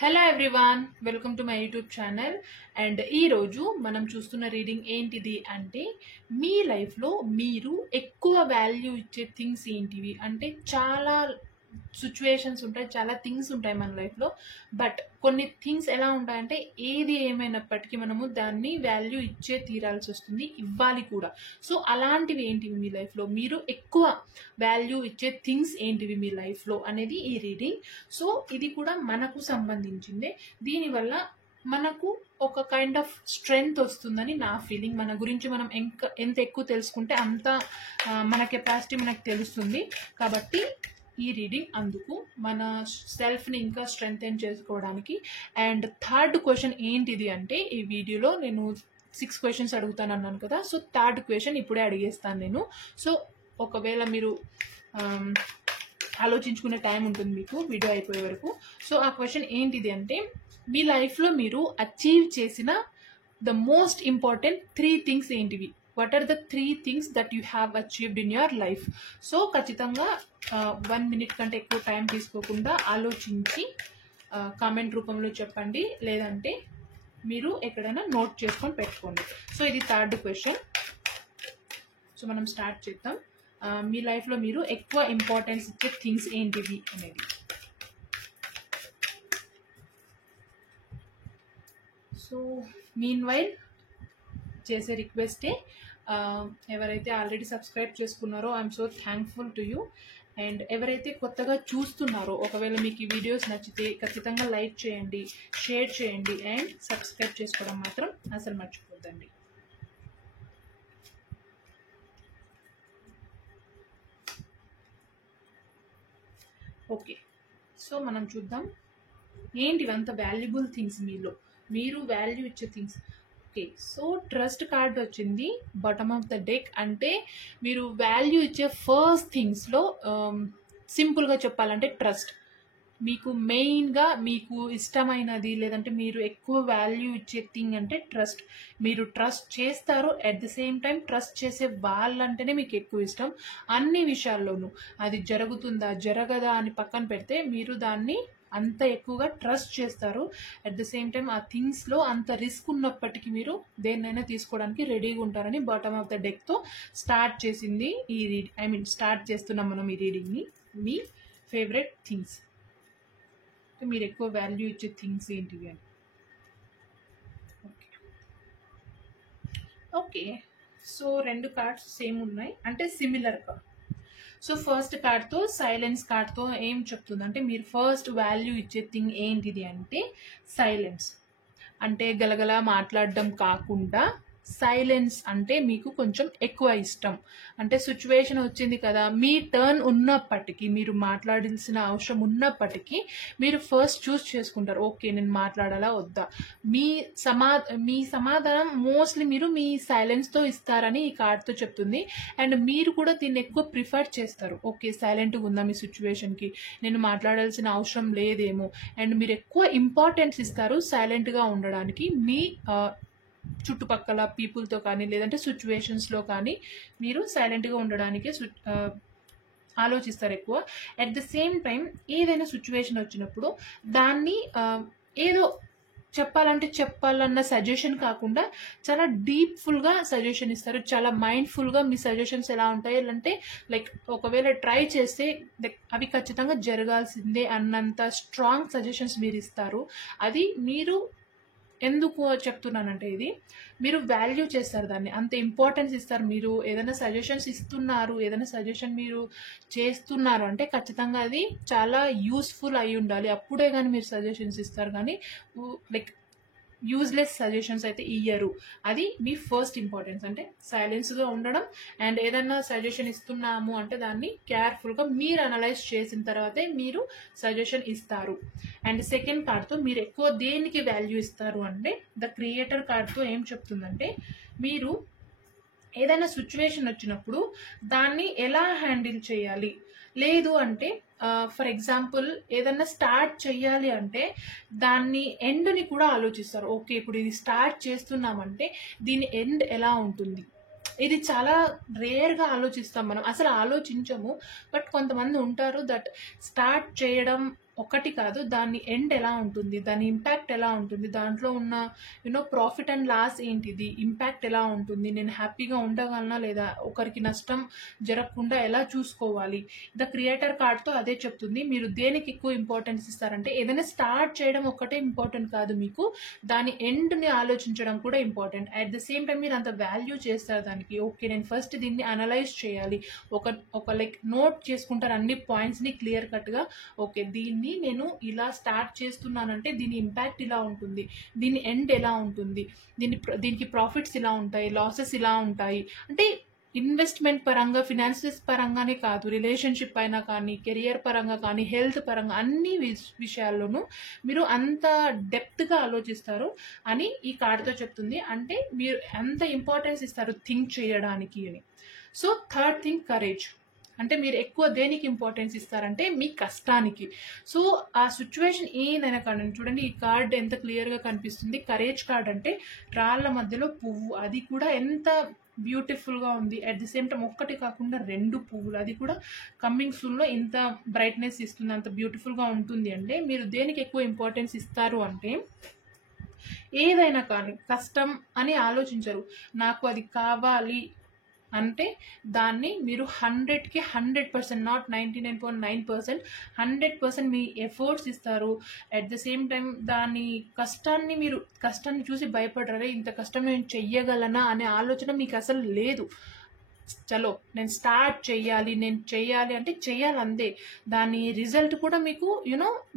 Hello everyone, welcome to my YouTube channel. And ఈరోజు మనం చూస్తున్న రీడింగ్ ఏంటిది అంటే, మీ లైఫ్లో మీరు ఎక్కువ వాల్యూ ఇచ్చే థింగ్స్ ఏంటివి అంటే, చాలా సిచ్యువేషన్స్ ఉంటాయి, చాలా థింగ్స్ ఉంటాయి మన లైఫ్లో. బట్ కొన్ని థింగ్స్ ఎలా ఉంటాయంటే, ఏది ఏమైనప్పటికీ మనము దాన్ని వాల్యూ ఇచ్చే తీరాల్సి వస్తుంది, ఇవ్వాలి కూడా. సో అలాంటివి ఏంటివి మీ లైఫ్లో, మీరు ఎక్కువ వాల్యూ ఇచ్చే థింగ్స్ ఏంటివి మీ లైఫ్లో అనేది ఈ రీడింగ్. సో ఇది కూడా మనకు సంబంధించిందే. దీనివల్ల మనకు ఒక కైండ్ ఆఫ్ స్ట్రెంగ్త్ వస్తుందని నా ఫీలింగ్. మన గురించి మనం ఎంత ఎక్కువ తెలుసుకుంటే అంత మన కెపాసిటీ మనకు తెలుస్తుంది. కాబట్టి ఈ రీడింగ్ అందుకు మన సెల్ఫ్ని ఇంకా స్ట్రెంగ్తెన్ చేసుకోవడానికి. అండ్ థర్డ్ క్వశ్చన్ ఏంటిది అంటే, ఈ వీడియోలో నేను 6 క్వశ్చన్స్ అడుగుతాను అన్నాను కదా. సో థర్డ్ క్వశ్చన్ ఇప్పుడే అడిగేస్తాను నేను. సో ఒకవేళ మీరు ఆలోచించుకునే టైం ఉంటుంది మీకు వీడియో అయిపోయే వరకు. సో ఆ క్వశ్చన్ ఏంటిది అంటే, మీ లైఫ్లో మీరు అచీవ్ చేసిన ద మోస్ట్ ఇంపార్టెంట్ 3 థింగ్స్ ఏంటివి? What are the 3 things that you have achieved in your life? So ఖచ్చితంగా 1 మినిట్ కంటే ఎక్కువ టైం తీసుకోకుండా ఆలోచించి కామెంట్ రూపంలో చెప్పండి, లేదంటే మీరు ఎక్కడైనా నోట్ చేసుకొని పెట్టుకోండి. సో ఇది థర్డ్ క్వశ్చన్. సో మనం స్టార్ట్ చేద్దాం. మీ లైఫ్లో మీరు ఎక్కువ ఇంపార్టెన్స్ ఇచ్చే థింగ్స్ ఏంటివి అనేది. సో మీన్ వైల్ చేసే రిక్వెస్టే, ఎవరైతే ఆల్రెడీ సబ్స్క్రైబ్ చేసుకున్నారో I'm so thankful to you. And ఎవరైతే కొత్తగా చూస్తున్నారో, ఒకవేళ మీకు ఈ వీడియోస్ నచ్చితే ఖచ్చితంగా లైక్ చేయండి, షేర్ చేయండి అండ్ సబ్స్క్రైబ్ చేసుకోవడం మాత్రం అసలు మర్చిపోద్దండి. ఓకే, సో మనం చూద్దాం ఏంటివి అంత వాల్యుబుల్ థింగ్స్ మీలో, మీరు వాల్యూ ఇచ్చే things. Okay, so trust card వచ్చింది బాటమ్ ఆఫ్ ద డెక్. అంటే మీరు వాల్యూ ఇచ్చే ఫస్ట్ థింగ్స్లో సింపుల్గా చెప్పాలంటే ట్రస్ట్. మీకు మెయిన్గా మీకు ఇష్టమైనది, లేదంటే మీరు ఎక్కువ వాల్యూ ఇచ్చే థింగ్ అంటే ట్రస్ట్. మీరు ట్రస్ట్ చేస్తారు, at the same time trust చేసే వాళ్ళంటేనే మీకు ఎక్కువ ఇష్టం. అన్ని విషయాల్లోనూ అది జరుగుతుందా జరగదా అని పక్కన పెడితే, మీరు దాన్ని అంత ఎక్కువగా ట్రస్ట్ చేస్తారు. అట్ ద సేమ్ టైం ఆ థింగ్స్లో అంత రిస్క్ ఉన్నప్పటికీ మీరు దేన్నైనా తీసుకోవడానికి రెడీగా ఉంటారని బాటమ్ ఆఫ్ ద డెక్తో స్టార్ట్ చేసింది ఈ స్టార్ట్ చేస్తున్నాం మనం ఈ రీడింగ్ని. మీ ఫేవరెట్ థింగ్స్, మీరు ఎక్కువ వాల్యూ ఇచ్చే థింగ్స్ ఏంటివి అని. Okay okay, so 2 cards same ఉన్నాయి, అంటే సిమిలర్గా. సో ఫస్ట్ కార్డ్తో, సైలెన్స్ కార్డ్తో ఏం చెప్తుందంటే, మీరు ఫస్ట్ వాల్యూ ఇచ్చే థింగ్ ఏంటిది అంటే సైలెన్స్. అంటే గలగల మాట్లాడడం కాకుండా సైలెన్స్ అంటే మీకు కొంచెం ఎక్కువ ఇష్టం. అంటే సిచ్యువేషన్ వచ్చింది కదా, మీ టర్న్ ఉన్నప్పటికీ, మీరు మాట్లాడాల్సిన అవసరం ఉన్నప్పటికీ మీరు ఫస్ట్ చూస్ చేసుకుంటారు, ఓకే నేను మాట్లాడాలా వద్దా. మీ సమాధానం మోస్ట్లీ మీరు మీ సైలెన్స్తో ఇస్తారని ఈ కార్డ్తో చెప్తుంది. అండ్ మీరు కూడా దీన్ని ఎక్కువ ప్రిఫర్ చేస్తారు, ఓకే సైలెంట్గా ఉందాం ఈ సిచ్యువేషన్కి, నేను మాట్లాడాల్సిన అవసరం లేదేమో. అండ్ మీరు ఎక్కువ ఇంపార్టెన్స్ ఇస్తారు సైలెంట్గా ఉండడానికి. మీ చుట్టుపక్కల పీపుల్తో కానీ, లేదంటే సిచ్యువేషన్స్లో కానీ మీరు సైలెంట్గా ఉండడానికి ఆలోచిస్తారు ఎక్కువ. అట్ ద సేమ్ టైం ఏదైనా సిచ్యువేషన్ వచ్చినప్పుడు దాన్ని ఏదో చెప్పాలన్న సజెషన్ కాకుండా చాలా డీప్ఫుల్గా సజెషన్ ఇస్తారు, చాలా మైండ్ఫుల్గా. మీ సజెషన్స్ ఎలా ఉంటాయి అంటే, లైక్ ఒకవేళ ట్రై చేస్తే అవి ఖచ్చితంగా జరగాల్సిందే అన్నంత స్ట్రాంగ్ సజెషన్స్ మీరు ఇస్తారు. అది మీరు ఎందుకు చెప్తున్నానంటే, ఇది మీరు వాల్యూ చేస్తారు దాన్ని, అంత ఇంపార్టెన్స్ ఇస్తారు. మీరు ఏదైనా సజెషన్స్ ఇస్తున్నారు, ఏదైనా సజెషన్ మీరు చేస్తున్నారు అంటే ఖచ్చితంగా అది చాలా యూస్ఫుల్ అయి ఉండాలి, అప్పుడే కానీ మీరు సజెషన్స్ ఇస్తారు. కానీ లైక్ యూజ్లెస్ సజెషన్స్ అయితే ఇయ్యరు. అది మీ ఫస్ట్ ఇంపార్టెన్స్, అంటే సైలెన్స్గా ఉండడం. అండ్ ఏదన్నా సజెషన్ ఇస్తున్నాము అంటే దాన్ని కేర్ఫుల్గా మీరు అనలైజ్ చేసిన తర్వాతే మీరు సజెషన్ ఇస్తారు. అండ్ సెకండ్ కార్డ్తో మీరు ఎక్కువ దేనికి వాల్యూ ఇస్తారు అంటే, ద క్రియేటర్ కార్డ్తో ఏం చెప్తుందంటే, మీరు ఏదైనా సిచ్యువేషన్ వచ్చినప్పుడు దాన్ని ఎలా హ్యాండిల్ చేయాలి, లేదు అంటే ఫర్ ఎగ్జాంపుల్ ఏదన్నా స్టార్ట్ చేయాలి అంటే దాన్ని ఎండ్ని కూడా ఆలోచిస్తారు. ఓకే ఇప్పుడు ఇది స్టార్ట్ చేస్తున్నామంటే దీని ఎండ్ ఎలా ఉంటుంది, ఇది చాలా రేర్గా ఆలోచిస్తాం మనం, అసలు ఆలోచించము. బట్ కొంతమంది ఉంటారు దట్ స్టార్ట్ చేయడం ఒకటి కాదు, దాని ఎండ్ ఎలా ఉంటుంది, దాని ఇంపాక్ట్ ఎలా ఉంటుంది, దాంట్లో ఉన్న ప్రాఫిట్ అండ్ లాస్ ఏంటిది, ఇంపాక్ట్ ఎలా ఉంటుంది, నేను హ్యాపీగా ఉండగలనా లేదా, ఒకరికి నష్టం జరగకుండా ఎలా చూసుకోవాలి. ద క్రియేటర్ కార్డ్తో అదే చెప్తుంది. మీరు దేనికి ఎక్కువ ఇంపార్టెన్స్ ఇస్తారంటే ఏదైనా స్టార్ట్ చేయడం ఒక్కటే ఇంపార్టెంట్ కాదు, మీకు దాని ఎండ్ని ఆలోచించడం కూడా important. At the same time మీరు అంత వాల్యూ చేస్తారు దానికి. ఓకే, నేను ఫస్ట్ దీన్ని అనలైజ్ చేయాలి, ఒక లైక్ నోట్ చేసుకుంటారు అన్ని పాయింట్స్ని క్లియర్ కట్గా. ఓకే, దీన్ని నేను ఇలా స్టార్ట్ చేస్తున్నానంటే దీని ఇంపాక్ట్ ఇలా ఉంటుంది, దీని ఎండ్ ఎలా ఉంటుంది, దీనికి ప్రాఫిట్స్ ఇలా ఉంటాయి, లాసెస్ ఇలా ఉంటాయి. అంటే ఇన్వెస్ట్మెంట్ పరంగా, ఫినాన్సెస్ పరంగానే కాదు, రిలేషన్షిప్ అయినా కానీ, కెరియర్ పరంగా కానీ, హెల్త్ పరంగా, అన్ని విషయాల్లోనూ మీరు అంత డెప్త్గా ఆలోచిస్తారు అని ఈ కార్డ్తో చెప్తుంది. అంటే మీరు ఎంత ఇంపార్టెన్స్ ఇస్తారు థింక్ చేయడానికి అని. So third thing, courage. అంటే మీరు ఎక్కువ దేనికి ఇంపార్టెన్స్ ఇస్తారంటే మీ కష్టానికి. సో ఆ సిచ్యువేషన్ ఏదైనా కానీ చూడండి, ఈ కార్డ్ ఎంత క్లియర్గా కనిపిస్తుంది. కరేజ్ కార్డ్ అంటే రాళ్ళ మధ్యలో పువ్వు, అది కూడా ఎంత బ్యూటిఫుల్గా ఉంది. అట్ ది సేమ్ టైం ఒక్కటి కాకుండా 2 పువ్వులు, అది కూడా కమ్మింగ్ సూన్లో ఇంత బ్రైట్నెస్ ఇస్తుంది, అంత బ్యూటిఫుల్గా ఉంటుంది. అంటే మీరు దేనికి ఎక్కువ ఇంపార్టెన్స్ ఇస్తారు అంటే ఏదైనా కానీ కష్టం అని ఆలోచించరు. నాకు అది కావాలి అంటే దాన్ని మీరు 100కి 100%, నాట్ 99.9%, 100% మీ ఎఫర్ట్స్ ఇస్తారు. అట్ ద సేమ్ టైం దాని కష్టాన్ని చూసి భయపడరే, ఇంత కష్టం నేను చెయ్యగలనా అనే ఆలోచన మీకు అసలు లేదు. చలో నేను స్టార్ట్ చెయ్యాలి అంటే చెయ్యాలి అంతే. దాని రిజల్ట్ కూడా మీకు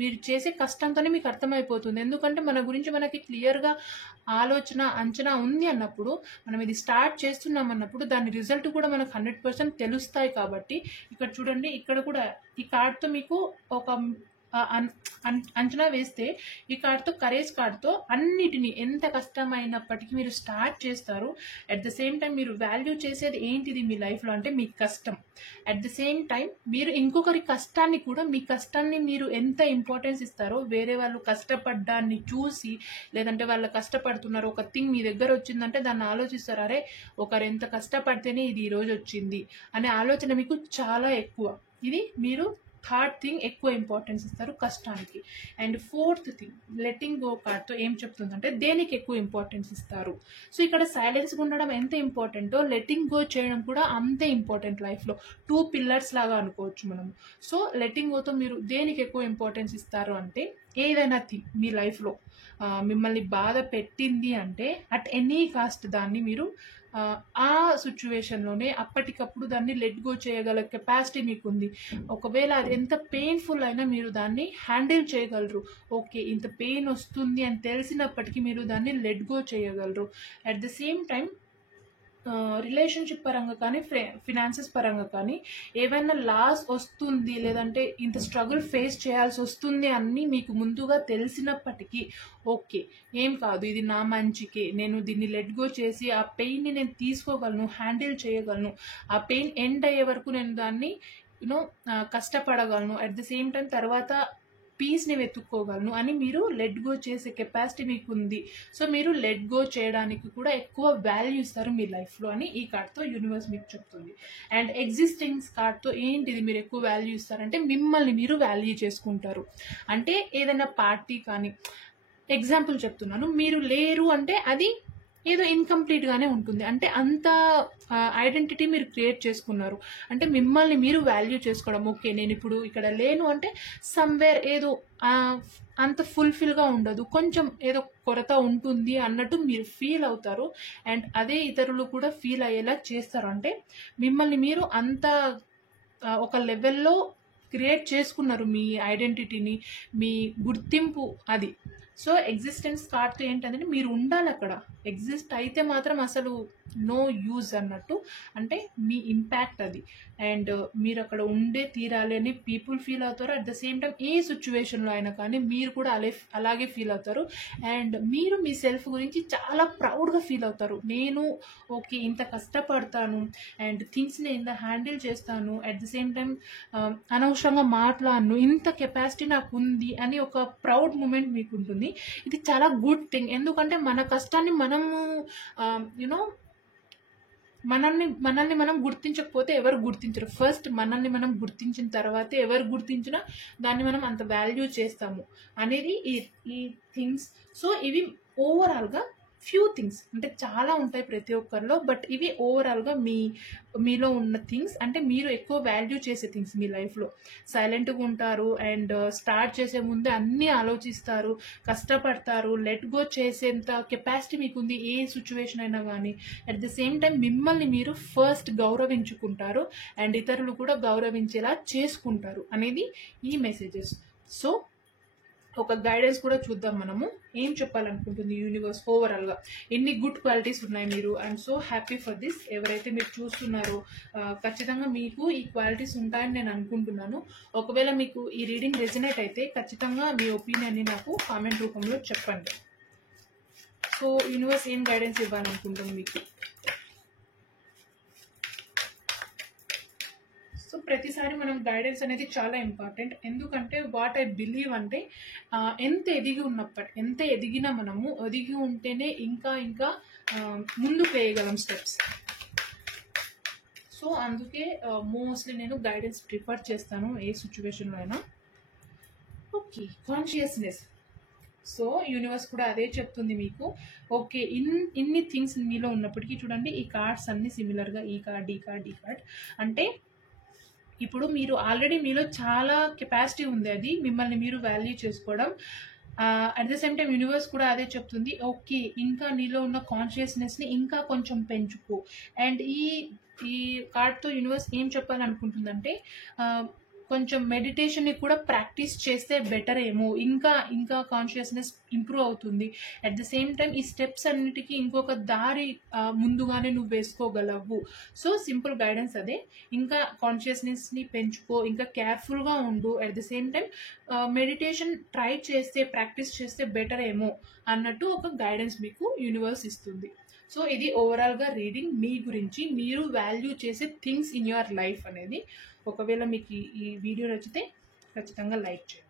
మీరు చేసే కష్టంతోనే మీకు అర్థమైపోతుంది. ఎందుకంటే మన గురించి మనకి క్లియర్గా అంచనా ఉంది అన్నప్పుడు, మనం ఇది స్టార్ట్ చేస్తున్నాం అన్నప్పుడు దాని రిజల్ట్ కూడా మనకు 100% తెలుస్తాయి. కాబట్టి ఇక్కడ చూడండి, ఇక్కడ కూడా ఈ కార్డ్తో మీకు ఒక అంచనా వేస్తే, ఈ కార్డ్తో, కరేజ్ కార్డ్తో అన్నిటినీ ఎంత కష్టమైనప్పటికీ మీరు స్టార్ట్ చేస్తారు. అట్ ద సేమ్ టైం మీరు వాల్యూ చేసేది ఏంటిది మీ లైఫ్లో అంటే మీ కష్టం. అట్ ద సేమ్ టైం మీరు ఇంకొకరి కష్టాన్ని కూడా, మీ కష్టాన్ని మీరు ఎంత ఇంపార్టెన్స్ ఇస్తారో, వేరే వాళ్ళు కష్టపడ్డాన్ని చూసి, లేదంటే వాళ్ళు కష్టపడుతున్నారు, ఒక థింగ్ మీ దగ్గర వచ్చిందంటే దాన్ని ఆలోచిస్తారు, అరే ఒకరు ఎంత కష్టపడితేనే ఇది ఈరోజు వచ్చింది అనే ఆలోచన మీకు చాలా ఎక్కువ. ఇది మీరు థర్డ్ థింగ్ ఎక్కువ ఇంపార్టెన్స్ ఇస్తారు కష్టానికి. And fourth thing, letting go కార్డ్తో ఏం చెప్తుందంటే దేనికి ఎక్కువ ఇంపార్టెన్స్ ఇస్తారు. సో ఇక్కడ సైలెన్స్గా ఉండడం ఎంత ఇంపార్టెంటో, లెట్టింగ్ గో చేయడం కూడా అంతే ఇంపార్టెంట్ లైఫ్లో. 2 పిల్లర్స్ లాగా అనుకోవచ్చు మనం. సో లెట్టింగ్ గోతో మీరు దేనికి ఎక్కువ ఇంపార్టెన్స్ ఇస్తారు అంటే ఏదైనా థింగ్ మీ లైఫ్లో మిమ్మల్ని బాధ పెట్టింది అంటే అట్ ఎనీ కాస్ట్ దాన్ని మీరు ఆ సిచ్యువేషన్లోనే అప్పటికప్పుడు దాన్ని లెట్ గో చేయగల కెపాసిటీ మీకు ఉంది. ఒకవేళ అది ఎంత పెయిన్ఫుల్ అయినా మీరు దాన్ని హ్యాండిల్ చేయగలరు. ఓకే, ఇంత పెయిన్ వస్తుంది అని తెలిసినప్పటికీ మీరు దాన్ని లెట్ గో చేయగలరు. At the same time relationship పరంగా కానీ, ఫినాన్సెస్ పరంగా కానీ ఏవైనా లాస్ వస్తుంది, లేదంటే ఇంత స్ట్రగుల్ ఫేస్ చేయాల్సి వస్తుంది అని మీకు ముందుగా తెలిసినప్పటికీ, ఓకే ఏం కాదు, ఇది నా మంచికే, నేను దీన్ని లెట్ గో చేసి ఆ పెయిన్ని నేను తీసుకోగలను, హ్యాండిల్ చేయగలను, ఆ పెయిన్ ఎండ్ అయ్యే వరకు నేను దాన్ని కష్టపడగలను, అట్ ద సేమ్ టైం తర్వాత పీస్ని వెతుక్కోగలను అని మీరు లెట్ గో చేసే కెపాసిటీ మీకు ఉంది. సో మీరు లెట్ గో చేయడానికి కూడా ఎక్కువ వాల్యూ ఇస్తారు మీ లైఫ్లో అని ఈ కార్డ్తో యూనివర్స్ మీకు చెప్తుంది. అండ్ ఎగ్జిస్టింగ్స్ కార్డ్తో ఏంటిది మీరు ఎక్కువ వాల్యూ ఇస్తారంటే మిమ్మల్ని మీరు వాల్యూ చేసుకుంటారు. అంటే ఏదైనా పార్టీ కానీ, ఎగ్జాంపుల్ చెప్తున్నాను, మీరు లేరు అంటే అది ఏదో ఇన్కంప్లీట్గానే ఉంటుంది. అంటే అంత ఐడెంటిటీ మీరు క్రియేట్ చేసుకున్నారు. అంటే మిమ్మల్ని మీరు వాల్యూ చేసుకోవడం. ఓకే, నేను ఇప్పుడు ఇక్కడ లేను అంటే సమ్వేర్ ఏదో అంత ఫుల్ఫిల్గా ఉండదు, కొంచెం ఏదో కొరత ఉంటుంది అన్నట్టు మీరు ఫీల్ అవుతారు. అండ్ అదే ఇతరులు కూడా ఫీల్ అయ్యేలా చేస్తారు. అంటే మిమ్మల్ని మీరు అంత ఒక లెవెల్లో క్రియేట్ చేసుకున్నారు, మీ ఐడెంటిటీని, మీ గుర్తింపు అది. సో ఎగ్జిస్టెన్స్ కార్డ్తో ఏంటంటే మీరు ఉండాలి అక్కడ, ఎగ్జిస్ట్ అయితే మాత్రం అసలు నో యూజ్ అన్నట్టు. అంటే మీ ఇంపాక్ట్ అది, అండ్ మీరు అక్కడ ఉండే తీరాలి అని పీపుల్ ఫీల్ అవుతారు. అట్ ద సేమ్ టైం ఏ సిచ్యువేషన్లో అయినా కానీ మీరు కూడా అలాగే ఫీల్ అవుతారు. అండ్ మీరు మీ సెల్ఫ్ గురించి చాలా ప్రౌడ్గా ఫీల్ అవుతారు. నేను ఓకే ఇంత కష్టపడతాను అండ్ థింగ్స్ని ఇంత హ్యాండిల్ చేస్తాను, అట్ ద సేమ్ టైం అనవసరంగా మాట్లాడను, ఇంత కెపాసిటీ నాకు ఉంది అని ఒక ప్రౌడ్ మూమెంట్ మీకు ఉంటుంది. ఇది చాలా గుడ్ థింగ్. ఎందుకంటే మన కష్టాన్ని మనము మనల్ని మనం గుర్తించకపోతే ఎవరు గుర్తించరు. ఫస్ట్ మనల్ని మనం గుర్తించిన తర్వాత ఎవరు గుర్తించినా దాన్ని మనం అంత వాల్యూ చేస్తాము అనేది ఈ థింగ్స్. సో ఇవి ఓవరాల్గా ఫ్యూ థింగ్స్, అంటే చాలా ఉంటాయి ప్రతి ఒక్కరిలో, బట్ ఇవి ఓవరాల్గా మీలో ఉన్న థింగ్స్, అంటే మీరు ఎక్కువ వాల్యూ చేసే థింగ్స్ మీ లైఫ్లో. సైలెంట్గా ఉంటారు అండ్ స్టార్ట్ చేసే ముందే అన్నీ ఆలోచిస్తారు, కష్టపడతారు, లెట్ గో చేసేంత కెపాసిటీ మీకు ఉంది ఏ సిచ్యువేషన్ అయినా కానీ. అట్ ది సేమ్ టైం మిమ్మల్ని మీరు ఫస్ట్ గౌరవించుకుంటారు అండ్ ఇతరులు కూడా గౌరవించేలా చేసుకుంటారు అనేది ఈ మెసేజెస్. సో ఒక గైడెన్స్ కూడా చూద్దాం మనము ఏం చెప్పాలనుకుంటుంది యూనివర్స్ ఓవరాల్గా. ఎన్ని గుడ్ క్వాలిటీస్ ఉన్నాయి మీరు. I'm so happy for this. ఎవరైతే మీరు చూస్తున్నారో ఖచ్చితంగా మీకు ఈ క్వాలిటీస్ ఉంటాయని నేను అనుకుంటున్నాను. ఒకవేళ మీకు ఈ రీడింగ్ రెజనేట్ అయితే ఖచ్చితంగా మీ ఒపీనియన్ని నాకు కామెంట్ రూపంలో చెప్పండి. సో యూనివర్స్ ఏం గైడెన్స్ ఇవ్వాలనుకుంటుంది మీకు. సో ప్రతిసారి మనం గైడెన్స్ అనేది చాలా ఇంపార్టెంట్. ఎందుకంటే వాట్ ఐ బిలీవ్ అంటే ఎంత ఎదిగినా మనము ఎదిగి ఉంటేనే ఇంకా ముందుకు వేయగలం స్టెప్స్. సో అందుకే మోస్ట్లీ నేను గైడెన్స్ ప్రిఫర్ చేస్తాను ఏ సిచ్యువేషన్లో అయినా. Okay, consciousness. సో యూనివర్స్ కూడా అదే చెప్తుంది మీకు. ఓకే, ఇన్ని థింగ్స్ మీలో ఉన్నప్పటికీ చూడండి ఈ కార్డ్స్ అన్ని సిమిలర్గా ఈ కార్డ్ అంటే ఇప్పుడు మీరు ఆల్రెడీ మీలో చాలా కెపాసిటీ ఉంది, అది మిమ్మల్ని మీరు వాల్యూ చేసుకోవడం. At the same time universe కూడా అదే చెప్తుంది, ఓకే ఇంకా నీలో ఉన్న కాన్షియస్నెస్ని ఇంకా కొంచెం పెంచుకో. అండ్ ఈ కార్డ్తో యూనివర్స్ ఏం చెప్పాలనుకుంటుందంటే కొంచెం మెడిటేషన్ని కూడా ప్రాక్టీస్ చేస్తే బెటర్ ఏమో, ఇంకా కాన్షియస్నెస్ ఇంప్రూవ్ అవుతుంది. అట్ ద సేమ్ టైం ఈ స్టెప్స్ అన్నిటికీ ఇంకొక దారి ముందుగానే నువ్వు వేసుకోగలవు. సో సింపుల్ గైడెన్స్ అదే, ఇంకా కాన్షియస్నెస్ని పెంచుకో, ఇంకా కేర్ఫుల్గా ఉండు. At the same time meditation try చేస్తే ప్రాక్టీస్ చేస్తే బెటర్ ఏమో అన్నట్టు ఒక గైడెన్స్ మీకు యూనివర్స్ ఇస్తుంది. సో ఇది ఓవరాల్గా రీడింగ్ మీ గురించి, మీరు వాల్యూ చేసే థింగ్స్ ఇన్ యువర్ లైఫ్ అనేది. ఒకవేళ మీకు ఈ వీడియో నచ్చితే ఖచ్చితంగా లైక్ చేయండి.